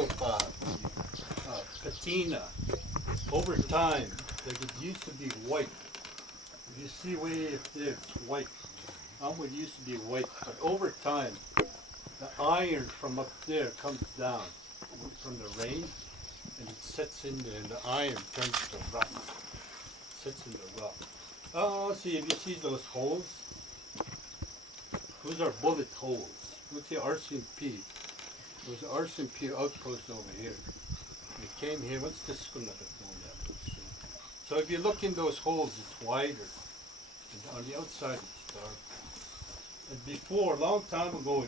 of patina, over time, like it used to be white. You see way up there, it's white. It used to be white, but over time, the iron from up there comes down from the rain, and it sets in there, and the iron turns to rust. Sits in the rock. Oh, see, if you see those holes, those are bullet holes. Look at Aisinai'pi. There's an Aisinai'pi outpost over here. They came here, what's this going to do that? So if you look in those holes, it's wider. And on the outside, it's dark. And before, a long time ago,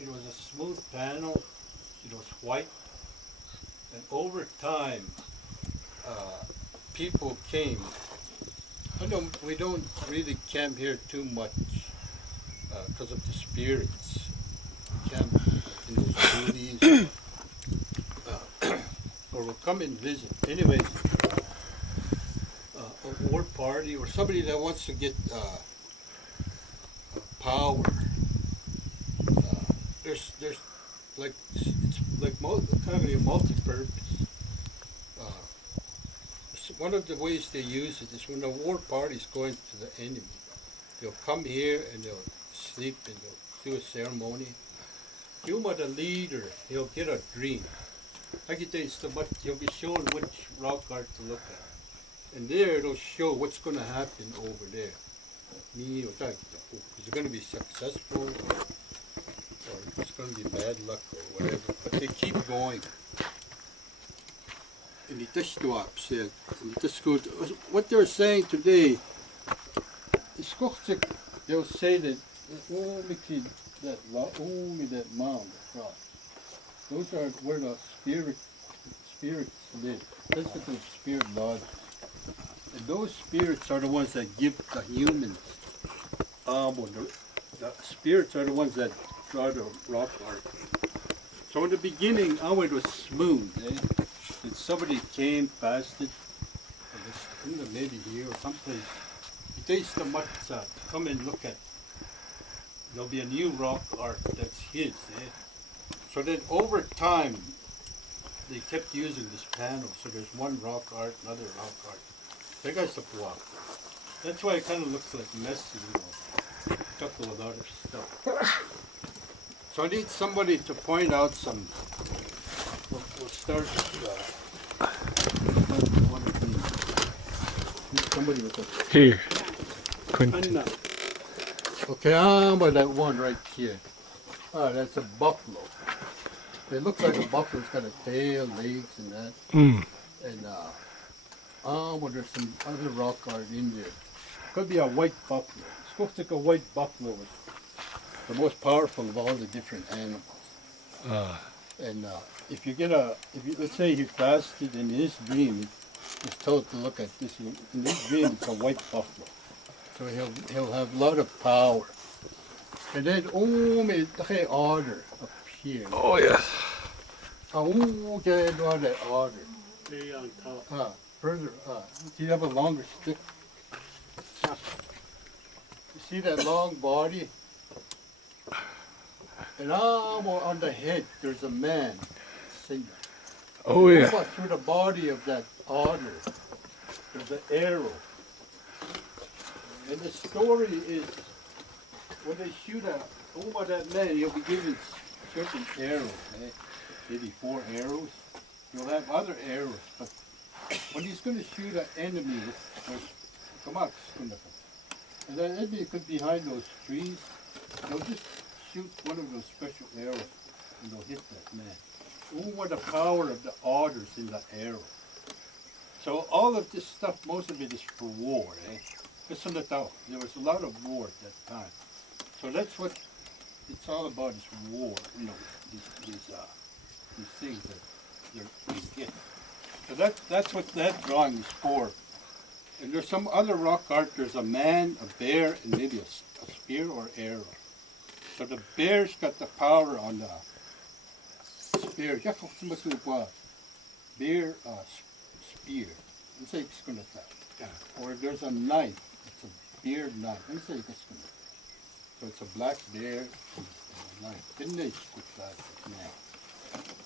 it was a smooth panel. It was white. And over time, people came. We don't really camp here too much because of the spirits. We camp in those coolies, or we'll come and visit. Anyways, a war party or somebody that wants to get power. There's like it's like kind of a multi-purpose. One of the ways they use it is when the war party is going to the enemy. They'll come here and they'll sleep and they'll do a ceremony. Yuma, the leader, he'll get a dream. I can tell you so much, he'll be shown which rock art to look at. And there it'll show what's going to happen over there. Is it going to be successful or it's going to be bad luck or whatever. But they keep going. What they're saying today is they'll say that only that mound across. Those are where the spirits live. Physical spirit lodges. And those spirits are the ones that give the humans. The spirits are the ones that draw the rock art. So in the beginning, it was smooth. And somebody came past it, maybe here or someplace. It takes them much to come and look at. There'll be a new rock art that's his. So then over time, they kept using this panel. So there's one rock art, another rock art. That guy's a block. That's why it kind of looks like messy, a couple of other stuff. So I need somebody to point out some. We'll start with one of these. Somebody with a here, Quenton. Okay, by that one right here. That's a buffalo. It looks like a buffalo. It's got a tail, legs, and that. And there's some other rock art in there. Could be a white buffalo. It's supposed to be a white buffalo. The most powerful of all the different animals. And if you let's say he fasted in his dream, he's told to look at this. In his dream, it's a white buffalo. So he'll have a lot of power. And then, may order up here. Oh, yes. Get that order. Stay on top. Further, do you have a longer stick? You see that long body? And on the head, there's a man singing. Oh, yeah. Through the body of that otter, there's an arrow. And the story is, when they shoot that man, he'll be given certain arrows, maybe 4 arrows. He'll have other arrows, but when he's going to shoot an enemy and that enemy could be behind those trees, he'll just shoot one of those special arrows and they'll hit that man. What the power of the otters in the arrow. So all of this stuff, most of it is for war. There was a lot of war at that time. So that's what it's all about, is war. These things that they get. So that's what that drawing is for. And there's some other rock art. There's a man, a bear, and maybe a spear or arrow. So the bear's got the power on the spear. Bear, spear. Or there's a knife. It's a beard knife. So it's a black bear and a knife. Didn't they put that now?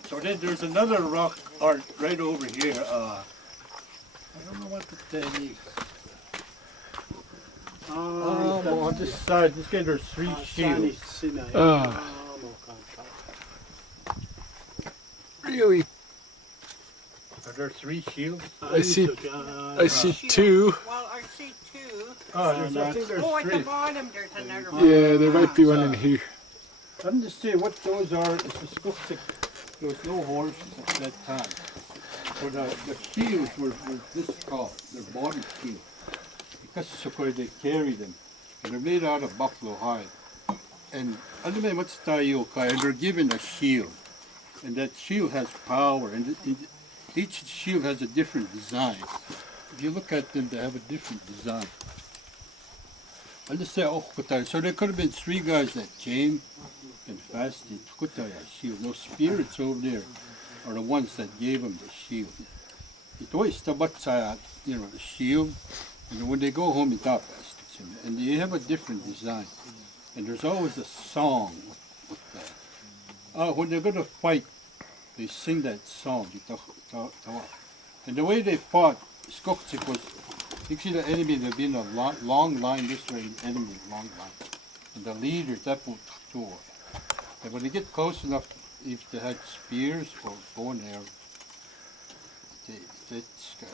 So then there's another rock art right over here. I don't know what that is. On this side, this guy, there's three shields. Really? Are there three shields? I see two. Well, I see two. I think there's Oh, at the three. bottom there's another one. Yeah, there might be one in here. I'm just saying what those are. It's a Skuktik. There was no horses at that time. So the shields were this tall, their body shield. Because so they carry them. And they're made out of buffalo hide. And I don't know what's Tayokai, and they're given a shield. And that shield has power. And each shield has a different design. If you look at them, they have a different design. I'll just say, so there could have been three guys that came and fasted. Shield. Those spirits over there are the ones that gave them the shield. It always the shield, and when they go home, it up, and they have a different design. And there's always a song with that. When they're going to fight, they sing that song. And the way they fought, Skuktik was, you see the enemy, there'd been a long line, this way, enemy, long line. And the leader, that would tour. And when they get close enough, if they had spears or bow and arrow,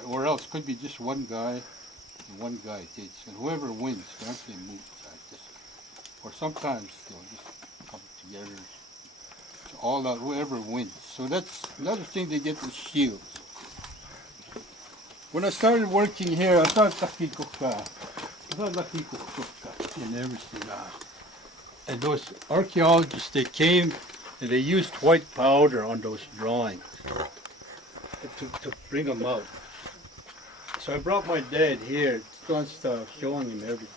or else could be just one guy and one guy takes. And whoever wins can actually move like this. Or sometimes they'll just come together. So all out, whoever wins. So that's another thing they get with shields. When I started working here, I thought and everything. And those archaeologists, they came and they used white powder on those drawings to bring them out. So I brought my dad here, showing him everything.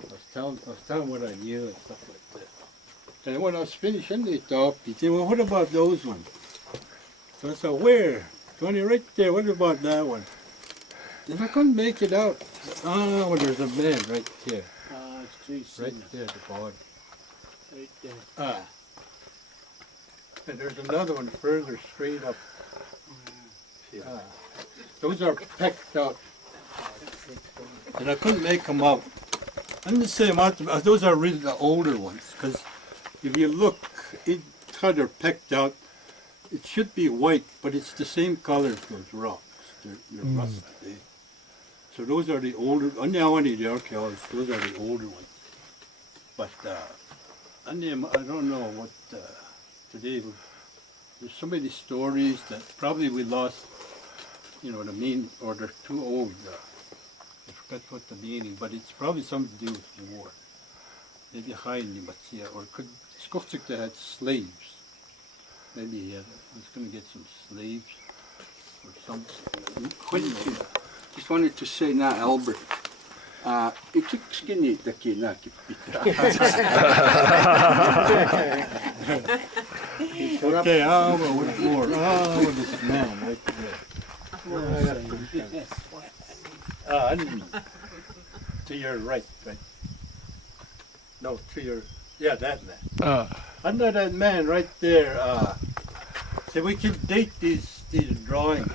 I was telling what I knew and stuff like that. And when I was finished, and they thought, he said, well, what about those ones? So I said, where? Tony, right there, what about that one? And I couldn't make it out. Oh, there's a man right there. Right there, the body. Right there. And there's another one further straight up. Those are pecked out. And I couldn't make them out. I'm just saying, those are really the older ones. Because if you look, how they're pecked out, it should be white, but it's the same color as those rocks. They're rusted. So those are the older, only the archaeologists, those are the older ones. But I don't know what today, there's so many stories that probably we lost, the meaning, or they're too old. I forgot what the meaning, but it's probably something to do with war. Maybe or could Skuktik had slaves. Maybe he was going to get some slaves or something. Quenton, just wanted to say now, Alberta. It's skinny the kinaki. Okay, with more. With this man right there. To your right. No, to your, that man. Under that man right there, so we can date these drawings.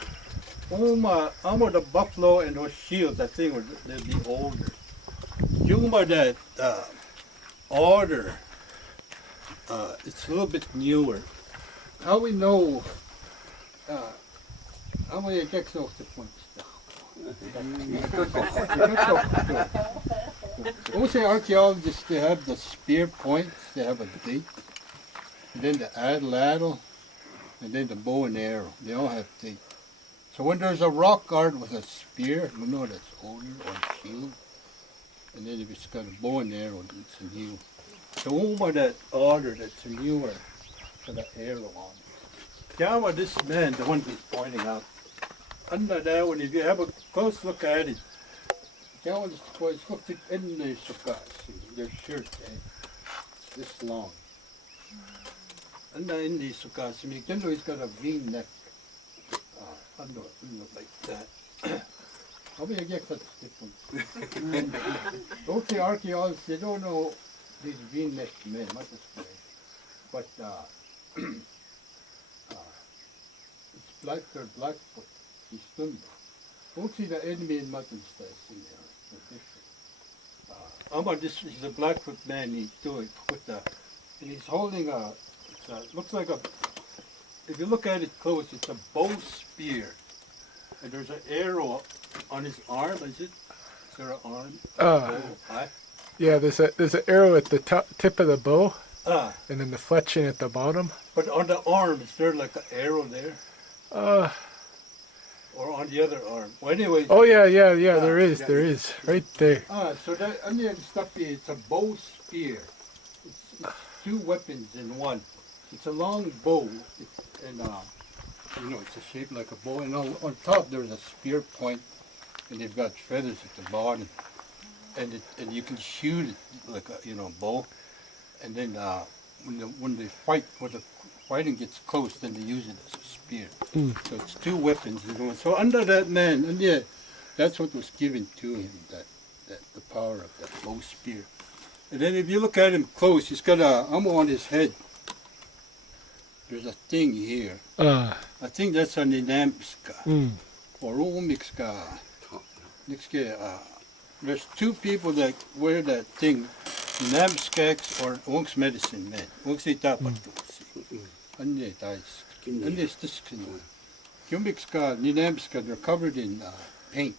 The buffalo and those shields, I think they'd be older. That order, it's a little bit newer. How we know, how many gets off the points? Also, archaeologists, they have the spear points, they have a date, and then the ladle, and then the bow and arrow. They all have dates. So when there's a rock art with a spear, you know that's older, or a shield. And then if it's got a bow and arrow, it's a new. So by that order, that's a newer, got an arrow on it. This man, the one he's pointing out, under that one, if you have a close look at it, look in their sukas, their shirt, it's this long. Under in these sukas, he's got a V-neck. Like that. How do you get such different? Okay, archaeologists, they don't know these V-neck men, what is that? But Blackfoot. He's done. Don't see the enemy in mutton stays in there. This is a Blackfoot man. He's doing with the, and he's holding looks like a. If you look at it close, it's a bow spear, and there's an arrow on his arm. Is there an arm? Yeah, there's an arrow at the tip of the bow, and then the fletching at the bottom. But on the arm, is there like an arrow there? Or on the other arm? Well, anyway. Oh yeah, there is, right there. So that it's a bow spear. It's two weapons in one. It's a long bow, and it's a shape like a bow. And on top there's a spear point, and they've got feathers at the bottom, and you can shoot it like a bow. And then when the fighting gets close, then they use it as a spear. So it's two weapons in one. So under that man, and yeah, that's what was given to him, that the power of that bow spear. And then if you look at him close, he's got a ammo on his head. There's a thing here. I think that's an Aisinai'pi or Omikska. There's two people that wear that thing, Aisinai'pi or Onks medicine man. Onks they're covered in paint,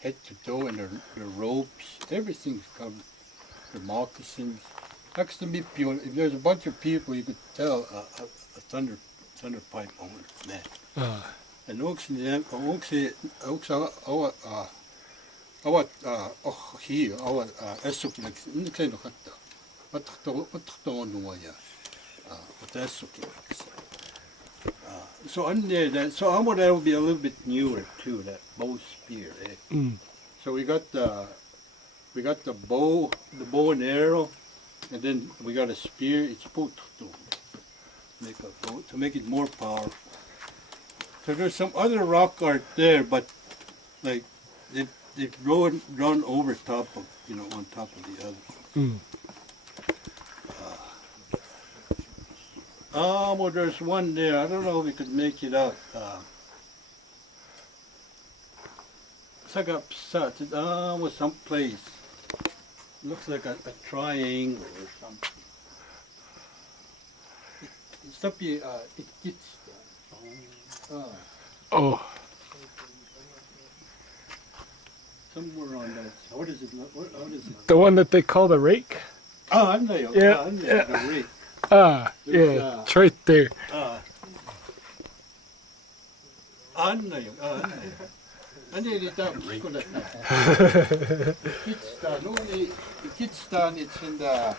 head to toe, and their robes, everything's covered. Their moccasins. If there's a bunch of people, you could tell a thunder pipe over that. And that will be a little bit newer too, that bow spear. So we got the bow and arrow, and then we got a spear. It's put to make it more powerful. So there's some other rock art there, but like they've run over top of on top of the other. Well, there's one there. I don't know if we could make it out. It's like a psat. Was someplace. Looks like a triangle or something. It gets. Somewhere on that. What is it? What is it? The one that they call the rake? The rake. It's right there. Kitstan, it's in the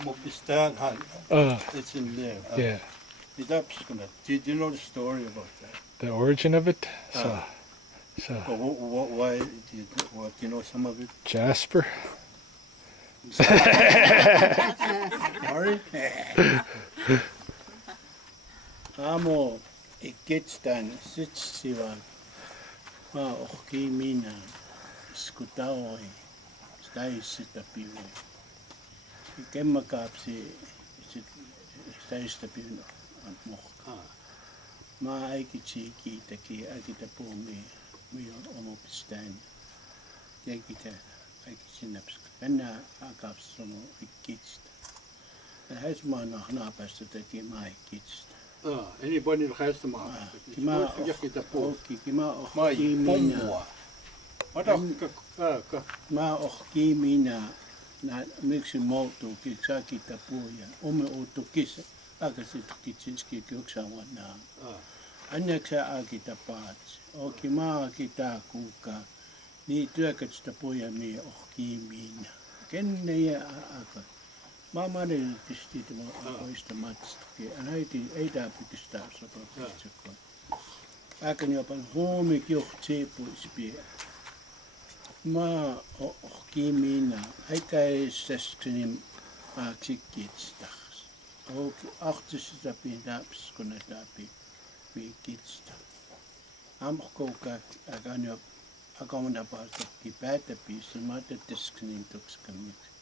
Mopistan hunt. It's in there. Yeah. Do you know the story about that? The origin of it? Why? Do you know some of it? Jasper. Sorry? Amo ikitstan sitsivan ma ohki mina skutaoi staisita piu. Ikemmakapsi staisita piu mohka. Ma aikitsi kiitaki aikita puumi mi omopistan. Aikita aikitsinapska. Kanna akapsomo ikitsta. Has ma naapasta teki ma ikitsta. Anybody who has them on. Kima ohki mina. Ma ohki mina na miksi moutu kisaki tapuja. Ome outu kisa. Akasit kitsinski kyoksawa na. Anneksa akita paats. Oki ma akita kuka. Ni työkats tapuja mi ohki mina. Kenne ja aka. Mä edellyttiin poista matstakin. Ei tää pikistää sopapuitsekkoon. Äkän jopa huomik johtii puispia. Mä ohki minä. Eikä ei säskenin aaksikkitstas. Oki ahtisista piin täps, kun ne täpi piikitsta. Amhkouka äkän jo akamana paastakin päätäpiistä. Mä ajattelin tukskamiksi.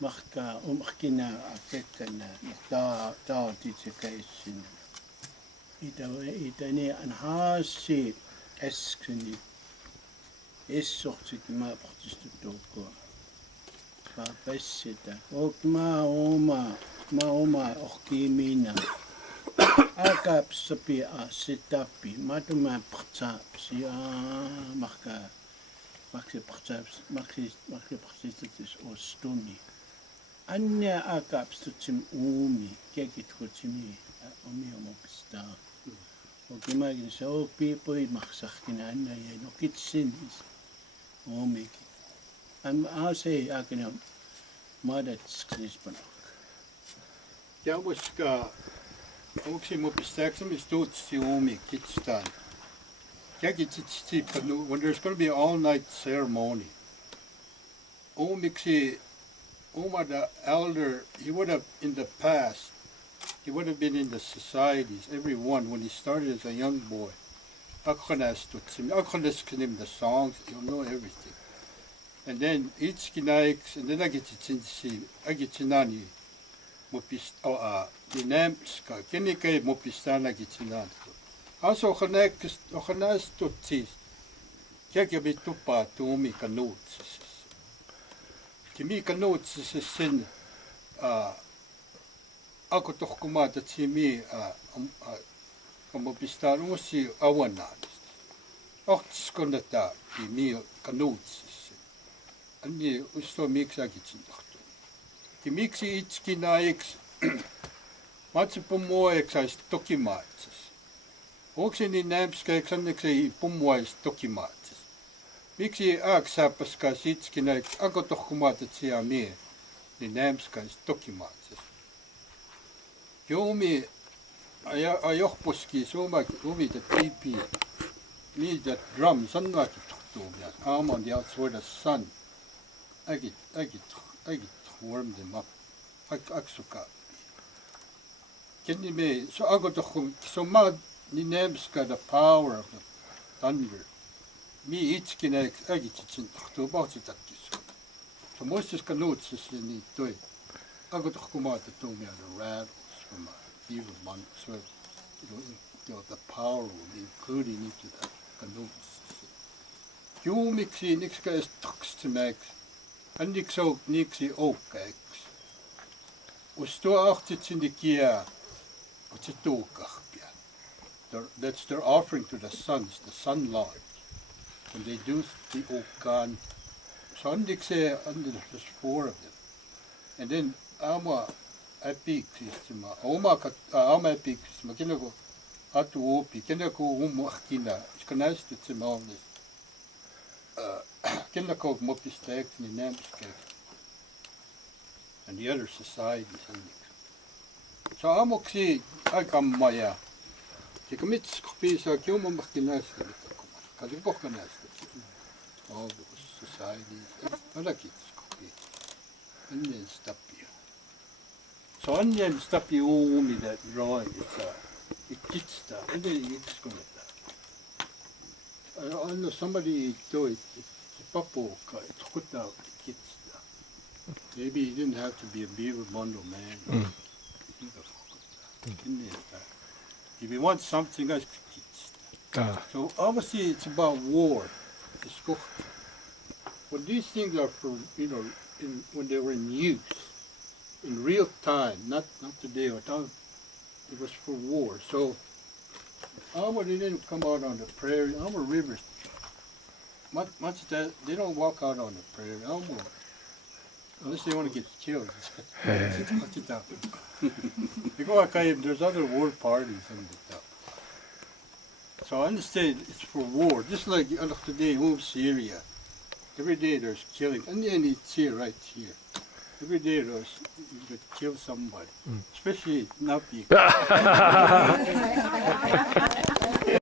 Mahka umkina akekana ta titse kaisin ita ni an haasi eskini essortik ma partistu toko pa pessita ma oma orkimina akap sapi a sitapi matuma partsa si marka marke partsa o stoni Anya akap stutim umi kekit kutimi umi omopista. Okay, magin so people maksakkin anna ya no kitsin is umi. I say I can mother skris panak. Ja was ook zie moet besteksen is dood si umi kitstan. Kijk it's when there's going to be an all-night ceremony. Omar the elder, he would have in the past, he would have been in the societies, everyone, when he started as a young boy. Akhanas him the songs, he'll know everything. And then each kinaiks, and then I get it in Agitinani, Dinamska, Kenika Mopistana Gitinan. Also Ohanas to tis, Kakabitupa to me canoes. Kimika notes is a sin. Ako tohkumata timi kamopista usi awanad. Ochtskondata kimi kanots. Ani usto mixa gitsin tohtu. Kimiksi itski naix matsupumo exais tokimatis. Oksini namska exanexei pumois tokimatis. Miksi aaksaapaskaa sitskina ako tohkumaatat siya mie, niin nämskäis tokimaatses. Joumi ajohpuski umi the tipi, me the drum, sannaaki tohtuumia. Aamon the outside the sun. Agit warm them up. Aksuka. Kenni me, so ako tohkum, so ma ni nämska the power of the thunder. Mi itskina agitsin to bautitakis. So most is canoes is in it toy. I got to come out to me the rattles from a beaver month, so the power will be including into the canoes. You mixi nixka is tux to max, and nixo nixi oak eggs. Was to achtits in the kia, what's it to that's their offering to the sons, the sun lord. When they do the Okan, so there's 4 of them. And then Ama Epic system, Ama Epic system, Kenako Atu Opi, Kenako Umachina, it's nice to them all this. Kenako Mopistek, and Namskek, and the other societies. So Amoxi, I come Maya. He commits Pisa, Kilmachina, all the societies, other kids copy. And then Stapia. So onion Stapia umi that drawing it gets that, and then it's going to that. I know somebody do it, Papo, it's put out, it gets that. Maybe he didn't have to be a beaver bundle man. If you want something else, so obviously it's about war. When these things are for, when they were in use, in real time, not today or time, it was for war. So they didn't come out on the prairie. Our rivers, much that they don't walk out on the prairie. Unless they want to get killed. There's other war parties in the top. So I understand it's for war, just like today, home Syria. Every day there's killing, and then it's here, right here. Every day you could kill somebody, especially not people.